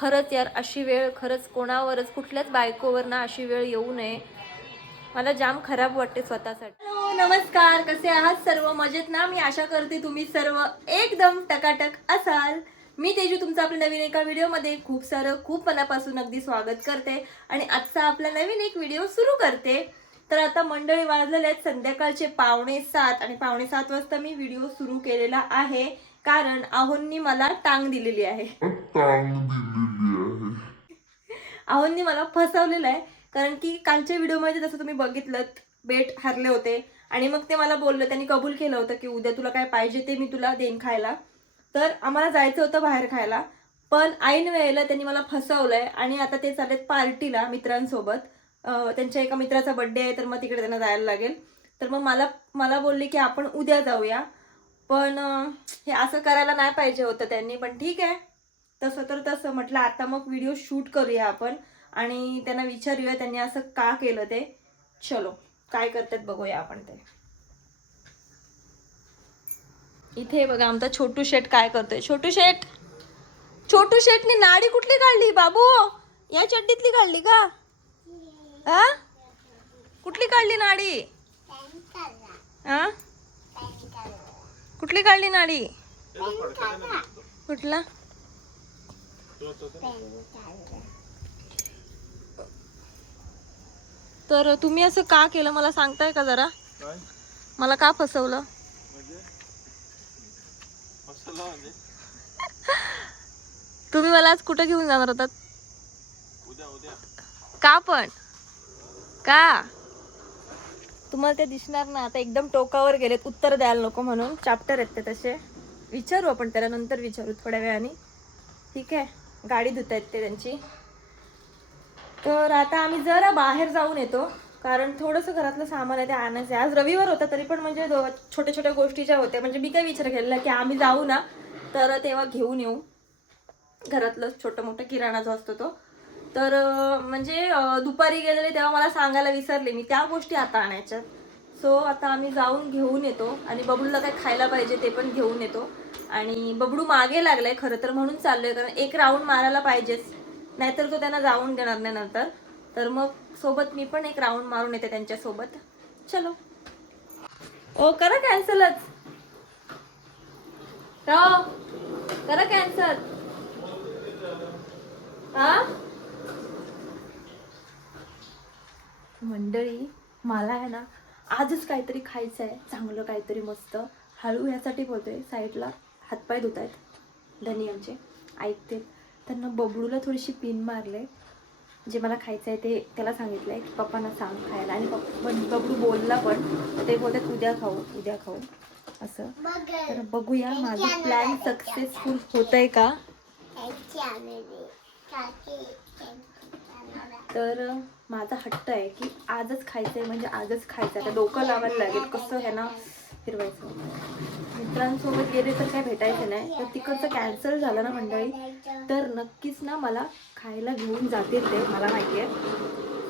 खरंच यार अशी वेळ खरंच कोणावरच कुठल्याच बायकोवर ना अशी वेळ येऊ नये. मला जाम खराब वाटते स्वतःसाठी. हॅलो नमस्कार. कसे आहात सर्व? मजेत ना? मी आशा करते तुम्ही सर्व एकदम टकाटक असाल. मी तेजू तुमचं आपल्या नवीन एका व्हिडिओमध्ये खूप सारं खूप मनापासून अगदी स्वागत करते. आणि आजचा आपला नवीन एक व्हिडिओ सुरू करते. तर आता मंडळी वाजलेले आहेत. संध्याकाळचे पावणे सात आणि पावणे सात वाजता मी व्हिडिओ सुरू केलेला आहे. कारण आहोंनी मला टांग दिलेली आहे. आहोंनी मला फसवलेलं आहे. कारण की कालच्या व्हिडिओमध्ये जसं तुम्ही बघितलं बेट हरले होते. आणि मग ते मला बोललं त्यांनी कबूल केलं होतं की उद्या तुला काय पाहिजे ते मी तुला देईन खायला. तर आम्हाला जायचं होतं बाहेर खायला. पण ऐन वेळेला त्यांनी मला फसवलं आहे आणि आता ते चालेत पार्टीला मित्रांसोबत. त्यांच्या एका मित्राचा बड्डे आहे तर मग तिकडे त्यांना जायला लागेल. तर मग मला मला बोलले की आपण उद्या जाऊया. पण हे असं करायला नाही पाहिजे होतं त्यांनी पण ठीक आहे. तसं तर तसं म्हटलं आता मग व्हिडिओ शूट करूया आपण. आणि त्यांना विचारूया त्यांनी असं का केलं ते. चलो काय करतात बघूया आपण ते. इथे बघा आमचा छोटू शेट काय करतोय. छोटू शेट छोटू शेटनी नाडी कुठली काढली बाबू? या चड्डीतली काढली का? हा कुठली काढली नाडी? हा कुठली काढली नाडी? कुठला? तर तुम्ही असं का केलं? मला सांगताय का जरा? मला का फसवलं? तुम्ही मला आज कुठं घेऊन जाणार होतात? का पण? का? तुम्हाला ते दिसणार ना. आता एकदम टोकावर गेलेत. उत्तर द्यायला नको म्हणून. चॅप्टर आहेत ते तसे. विचारू आपण त्याला नंतर विचारू थोड्या वेळाने. ठीक आहे? गाडी धुत आहेत ते त्यांची. तर आता आम्ही जरा बाहेर जाऊन येतो कारण थोडंसं घरातलं सामान आहे ते आणायचं आहे आज रविवार होता तरी पण म्हणजे छोट्या छोट्या गोष्टी ज्या होत्या म्हणजे मी काय विचार केलेला की आम्ही जाऊ ना तर तेव्हा घेऊन येऊ. घरातलं छोटं मोठं किराणा जो असतो तो. तर म्हणजे दुपारी गेलेले तेव्हा मला सांगायला विसरले मी त्या गोष्टी आता आणायच्या सो आता आम्ही जाऊन घेऊन येतो आणि बबलूला काय खायला पाहिजे ते पण घेऊन येतो. आणि बबडू मागे लागलाय खरं तर म्हणून चाललोय कारण एक राऊंड मारायला पाहिजेच. नाहीतर तो त्यांना जाऊन देणार नाही नंतर. तर मग सोबत मी पण एक राऊंड मारून येते त्यांच्यासोबत. चलो. ओ करा कॅन्सलच करा कॅन्सल हा? मंडळी मला आहे ना आजच काहीतरी खायचं आहे चांगलं काहीतरी मस्त. हळू ह्यासाठी बोलतोय साईडला हातपाय धुत आहेत धनी आमचे. ऐकते त्यांना बबडूला थोडीशी पिन मारले जे मला खायचं आहे ते त्याला सांगितलं आहे की पप्पांना सांग खायला. आणि पप्पा पण बबडू बोलला पण ते बोलतात उद्या खाऊ उद्या खाऊ. असं. तर बघूया माझं प्लॅन सक्सेसफुल होत आहे का? तर माझा हट्ट आहे की आजच खायचं आहे म्हणजे आजच खायचं आहे डोकं लावायला लागेल. कसं आहे ना फिरवायचं. मित्रांसोबत गेले तर काय भेटायचं नाही. तर तिकडचं कॅन्सल झालं ना मंडळी? तर नक्कीच ना मला खायला घेऊन जातील ते मला माहिती आहे.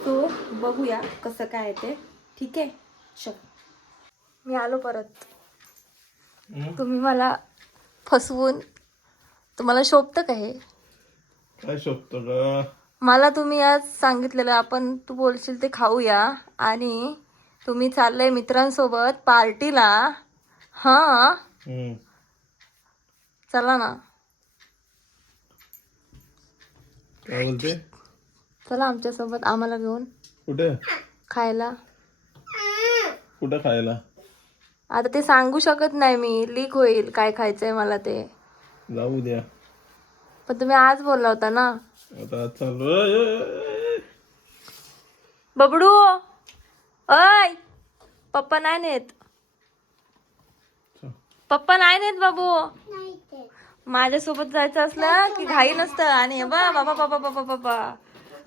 तो बघूया कसं काय ते. ठीक आहे? चल. मी आलो परत. तुम्ही मला फसवून तुम्हाला शोभतं का हे? काय शोधतो ग? मला तुम्ही आज सांगितलेलं आपण तू बोलशील ते खाऊया. आणि तुम्ही चाललंय मित्रांसोबत पार्टीला. हां. हम्म. चला ना. काय बोलते? चला आमच्यासोबत. आम्हाला घेऊन. कुठे? खायला. कुठं खायला? आता ते सांगू शकत नाही मी. लीक होईल काय खायचंय मला ते. जाऊ द्या. पण तुम्ही आज बोलला होता ना. आता चालू. बबडू! अय पप्पा नाही नेत. पप्पा नाही नेत बाबू. माझ्यासोबत जायचं असलं की घाई नसतं. आणि हे बा बाबा बाबा बाबा बाबा.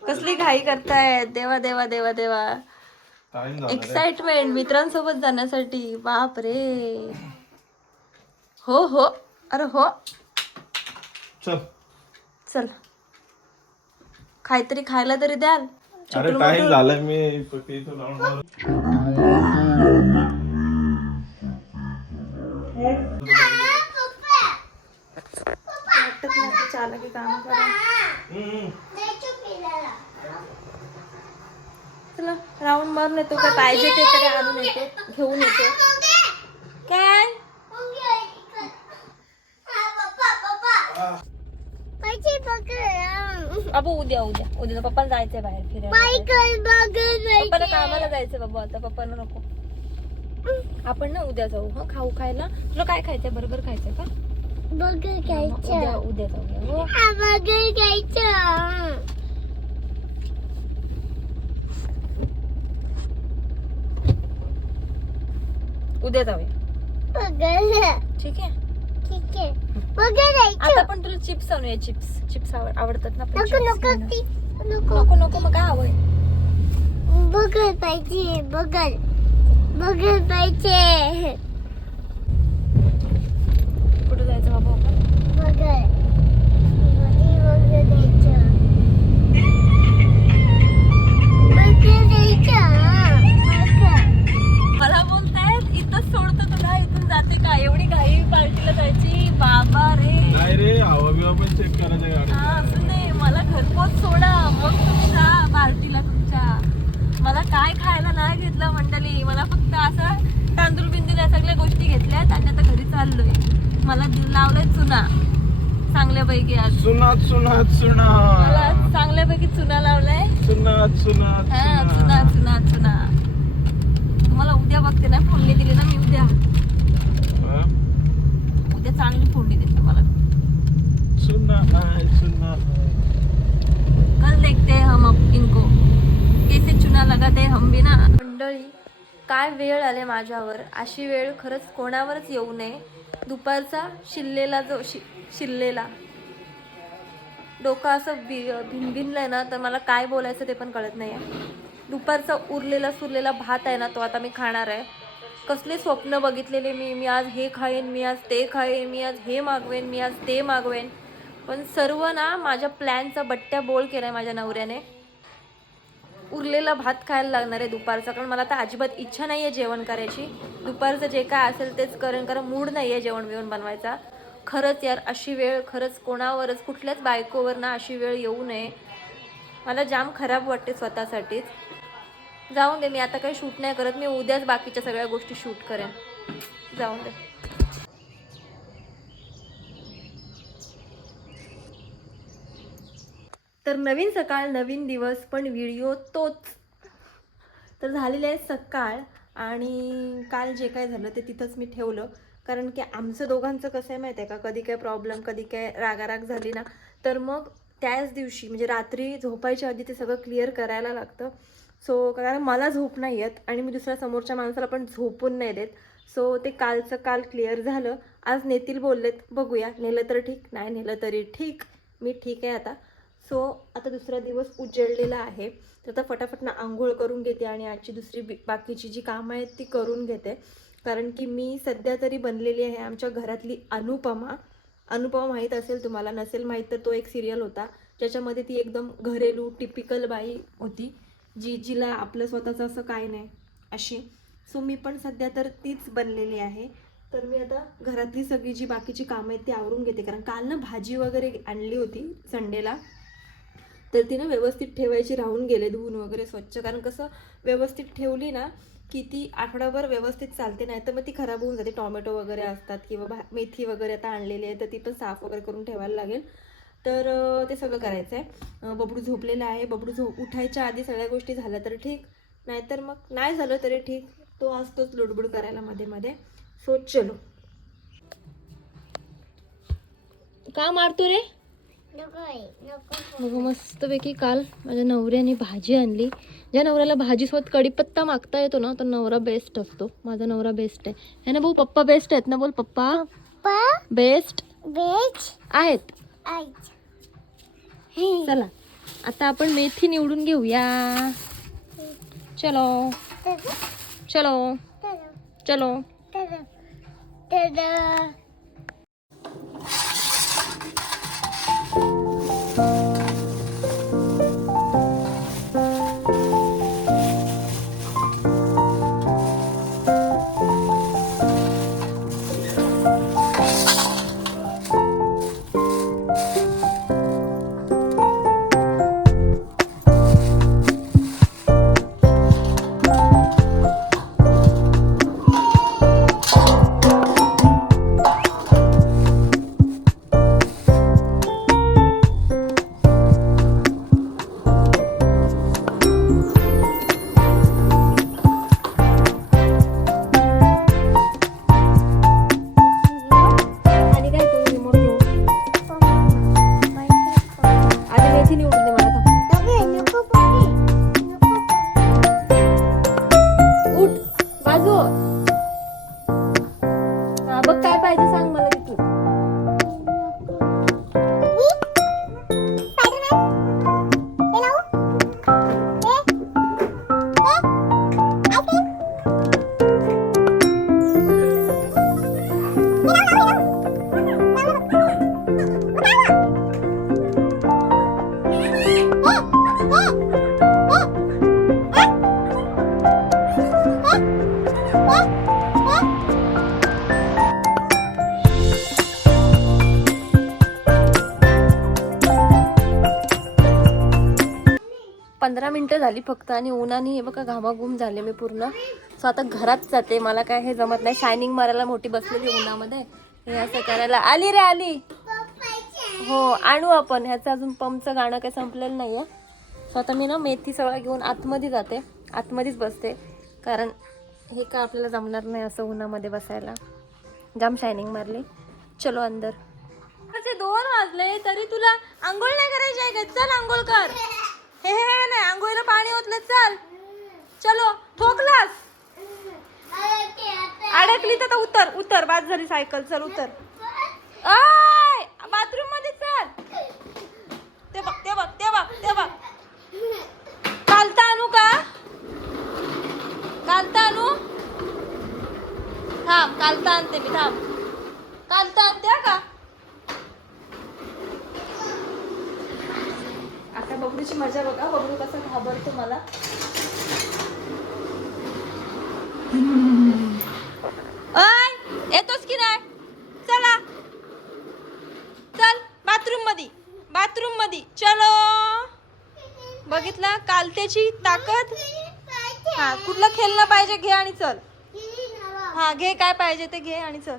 कसली घाई करतायत देवा देवा देवा देवा. एक्साइटमेंट मित्रांसोबत जाण्यासाठी. बाप रे हो हो. अरे हो. चल. चल. काहीतरी खायला तरी द्याल. अरे टाइम झालाय मी इथं नाही की काम करा. चला राऊंड मारून येतो काय पाहिजे ते तरी आणून येतो घेऊन येतो काय बाबू उद्या उद्या. उद्या पप्पा जायचंय बाहेर फिरायला. पप्पाला कामाला जायचंय बाबू आता पप्पाला नको. आपण ना उद्या जाऊ हा? खाऊ खायला. तुला काय खायचंय? बर्गर खायचंय का? उद्या उद्या जाऊया हो? उद्या जाऊया. ठीक आहे? आता पण तुला चिप्स आणूया चिप्स. चिप्स आवडतात ना पण chips खाणं. नको नको. मग काय आवड? बघल पाहिजे बघल. बघल पाहिजे. कुठं जायचं बाबा आपण? बघल. मध्ये बघल द्यायचं बघल द्यायचं बघल. मला बोलतायत इथंच सोडतो तुला इथून जाते का? एवढी घाई पार्टीला जायची? बाबा रे. नाही रे हवा बिवा पण चेक करायचं गाडी हा असं नाही मला घरपोच सोडा. मग तुम्ही जा पार्टीला तुमच्या. मला काय खायला नाही घेतलं मंडळी. मला फक्त असं तांदूळ बिंदूल या सगळ्या गोष्टी घेतल्यात आणि आता घरी चाललोय. मला लावलंय चुना. चांगल्यापैकी आज. सुनात सुनात सुना मला चांगल्यापैकी चुना लावलाय. सुनात सुनात हा चुना. चुना चुना तुम्हाला उद्या बघते ना. फोडणी दिली ना मी उद्या? चांगली फोडणी देते आहे. कल देखते हम अब इनको. कैसे चुना लगाते हम भी ना. मंडळी काय वेळ आले माझ्यावर? अशी वेळ खरंच कोणावरच येऊ नये. दुपारचा शिल्लेला जो शि शिल्लेला. डोकं असं बि भिनभिनलंय ना तर मला काय बोलायचं ते पण कळत नाही आहे दुपारचा उरलेला सुरलेला भात आहे ना तो आता मी खाणार आहे. कसले स्वप्न बघितलेले मी मी आज हे खाईन मी आज ते खाईन मी आज हे मागवेन मी आज ते मागवेन. पण सर्व ना माझ्या प्लॅनचा बट्ट्या बोल केलाय माझ्या नवऱ्याने. उरलेला भात खायला लागणार आहे दुपारचा कारण मला आता अजिबात इच्छा नाही आहे जेवण करायची. दुपारचं जे काय असेल तेच करेन कारण मूड नाही आहे जेवण बिवण बनवायचा. खरंच यार अशी वेळ खरंच कोणावरच कुठल्याच बायकोवर ना अशी वेळ येऊ नये. मला जाम खराब वाटते स्वतःसाठीच. जाऊन दे मी आता काही शूट नाही करत मी उद्याच बाकीच्या सगळ्या गोष्टी शूट करेन. जाऊन दे. तर नवीन सकाळ नवीन दिवस पण व्हिडिओ तोच. तर झालेले आहे सकाळ आणि काल जे काय झालं ते तिथंच मी ठेवलं. कारण की आमचं दोघांचं कसं आहे माहिती आहे का? कधी काय प्रॉब्लेम कधी काय रागाराग झाली ना तर मग त्याच दिवशी म्हणजे रात्री झोपायच्या आधी ते सगळं क्लिअर करायला लागतं. सो कारण मला झोप नाही येत आणि मी दुसऱ्या समोरच्या माणसाला पण झोपून नाही देत. सो ते कालचं काल क्लिअर झालं. आज नेतील बोललेत बघूया नेलं तर ठीक नाही नेलं तरी ठीक. मी ठीक आहे आता. सो आता दुसरा दिवस उजळलेला आहे. तर आता फटाफट ना आंघोळ करून घेते आणि आजची दुसरी बी- बाकीची जी कामं आहेत ती करून घेते. कारण की मी सध्या तरी बनलेली आहे आमच्या घरातली अनुपमा. अनुपमा माहीत असेल तुम्हाला नसेल माहीत तर तो एक सिरियल होता. ज्याच्यामध्ये ती एकदम घरेलू टिपिकल बाई होती. जी जिला आपलं स्वतःचं असं काय नाही अशी. सो मी पण सध्या तर तीच बनलेली आहे. तर मी आता घरातली सगळी जी बाकीची कामं आहेत ती आवरून घेते. कारण काल ना भाजी वगैरे आणली होती संडेला. तर ती ना व्यवस्थित ठेवायची राहून गेले धुवून वगैरे स्वच्छ. कारण कसं व्यवस्थित ठेवली ना की ती आठवडाभर व्यवस्थित चालते. नाही तर मग ती खराब होऊन जाते. टॉमॅटो वगैरे असतात किंवा भा मेथी वगैरे आता आणलेली आहे तर ती पण साफ वगैरे करून ठेवायला लागेल. तर ते सगळं करायचं आहे बबडू झोपलेला आहे. बबडू झोप उठायच्या आधी सगळ्या गोष्टी झाल्या तर ठीक. नाहीतर मग नाही झालं तरी ठीक. तो असतोच लुडबुड करायला मध्ये मध्ये. सो चलो. का मारतो रे? मग मस्तपैकी काल माझ्या नवऱ्याने भाजी आणली. ज्या नवऱ्याला भाजीसोबत कढीपत्ता मागता येतो ना तर नवरा बेस्ट असतो. माझा नवरा बेस्ट आहे. है ना भाऊ? पप्पा बेस्ट आहेत ना बोल पप्पा? बेस्ट बेच आहेत. चला. आता आपण मेथी निवडून घेऊया. चलो. चलो. चलो. मिनटं झाली फक्त आणि उन्हाने हे बघा घामाघूम झाले मी पूर्ण. सो आता घरात जाते. मला काय हे जमत नाही. शायनिंग मारायला मोठी बसलेली उन्हामध्ये. हे असं करायला आली रे आली. हो आणू आपण. ह्याचं अजून पंपचं गाणं काही संपलेलं नाही आहे सो आता मी ना मेथी सगळं घेऊन आतमध्ये जाते. आतमध्येच बसते. कारण हे काय आपल्याला जमणार नाही असं उन्हामध्ये बसायला. जाम शायनिंग मारली. चलो अंदर. ते दोन वाजले तरी तुला आंघोळ नाही करायची आहे का? चल आंघोळ कर. हे हे नाही आंघोळीला पाणी ओतलं चल. चलो ठोकलास. अडकली तर उतर उतर बाद झाली सायकल चल उतर. आय बाथरूममध्ये चल. ते बघ ते बघ ते बघ ते बघ. चालता आणू का? चालता आणू? थांब चालता आणते मी थांब. कालता आणते हा का आता बबडूची मजा बघा बबडू कसा घाबरतो मला. अय येतोस की नाही? चला. चल बाथरूममध्ये बाथरूममध्ये चलो. बघितलं? कालत्याची ताकद? हा कुठलं खेळणं पाहिजे घे आणि चल. हा घे काय पाहिजे ते घे आणि चल.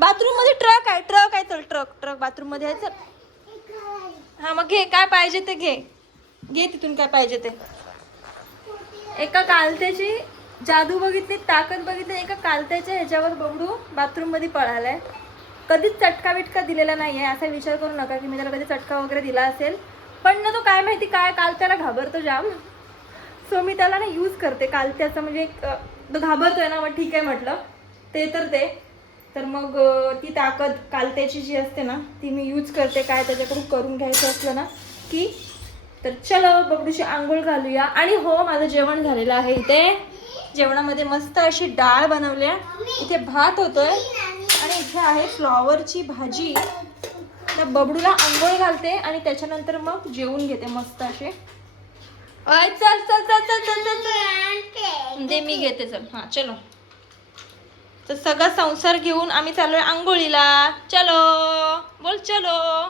बाथरूममध्ये ट्रक आहे ट्रक आहे चल ट्रक ट्रक. बाथरूममध्ये आहे चल. हा मग घे काय पाहिजे ते घे. घे तिथून काय पाहिजे ते. एका कालत्याची जादू बघितली ताकद बघितली एका कालत्याच्या ह्याच्यावर बघडू बाथरूममध्ये पळालाय. कधीच चटका बिटका दिलेला नाही आहे असा विचार करू नका की मी त्याला कधी चटका वगैरे दिला असेल. पण ना तो काय माहिती काय काल त्याला घाबरतो जाम. सो मी त्याला ना यूज करते कालत्याचं म्हणजे एक, तो घाबरतोय ना मग ठीक आहे म्हटलं. ते तर ते. तर मग ती ताकद कालत्याची जी असते ना ती मी यूज करते काय त्याच्याकडून करून घ्यायचं असलं ना की तर चलो बबडूची आंघोळ घालूया. आणि हो माझं जेवण झालेलं आहे इथे. जेवणामध्ये मस्त अशी डाळ बनवल्या इथे भात होतोय. आणि इथे आहे फ्लॉवरची भाजी. त्या बबडूला आंघोळ घालते आणि त्याच्यानंतर मग जेवून घेते मस्त असे. चल चल चल चल चल चल. दे मी घेते चल. हां चलो. तर सगळा संसार घेऊन आम्ही चाललोय आंघोळीला. चलो. बोल चलो.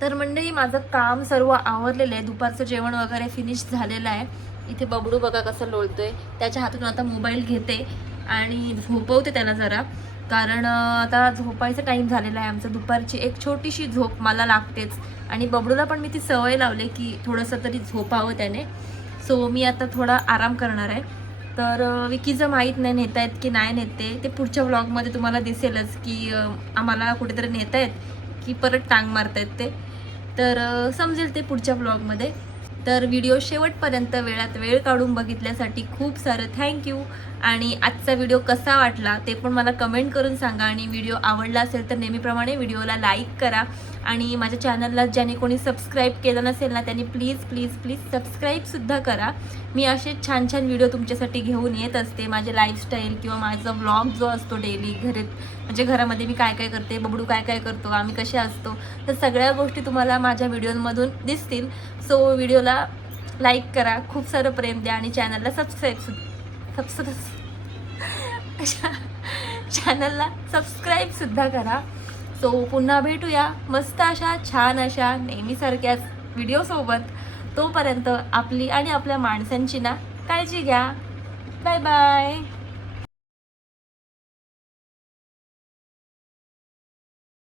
तर मंडळी माझं काम सर्व आवरलेलं आहे. दुपारचं जेवण वगैरे फिनिश झालेलं आहे. इथे बबडू बघा कसं लोळतोय. त्याच्या हातून आता मोबाईल घेते आणि झोपवते त्याला जरा. कारण आता झोपायचा टाईम झालेला आहे. आमचं दुपारची एक छोटीशी झोप मला लागतेच. आणि बबडूला पण मी ती सवय लावली की थोडंसं तरी झोपावं त्याने. सो मी आता थोडा आराम करणार आहे. तर विकीचं माहीत नाही नेता आहेत की नाही नेते ते पुढच्या व्लॉगमध्ये तुम्हाला दिसेलच की आम्हाला कुठेतरी नेता आहेत की परत टांग मारतायत ते. तर समजेल ते पुढच्या ब्लॉगमध्ये तर व्हिडिओ शेवटपर्यंत वेळात वेळ काढून बघितल्यासाठी खूप सारं थँक्यू आणि आजचा व्हिडिओ कसा वाटला ते पण मला कमेंट करून सांगा. आणि व्हिडिओ आवडला असेल तर नेहमीप्रमाणे व्हिडिओला लाईक करा. आणि माझ्या चॅनलला ज्याने कोणी सबस्क्राईब केलं नसेल ना त्यांनी प्लीज प्लीज प्लीज सबस्क्राईबसुद्धा करा. मी असे छान छान व्हिडिओ तुमच्यासाठी घेऊन येत असते. माझे लाईफस्टाईल किंवा माझा व्लॉग जो असतो डेली घरात म्हणजे घरामध्ये मी काय काय करते बबडू काय काय करतो आम्ही कसे असतो तर सगळ्या गोष्टी तुम्हाला माझ्या व्हिडिओमधून दिसतील. सो व्हिडिओला लाईक करा खूप सारं प्रेम द्या आणि चॅनलला सबस्क्राईब सबस्क्राईब चॅनलला सबस्क्राईबसुद्धा करा. सो पुन्हा भेटूया. मस्त अशा छान अशा नेहमीसारख्याच व्हिडिओसोबत तोपर्यंत आपली आणि आपल्या माणसांची ना काळजी घ्या. Bye bye.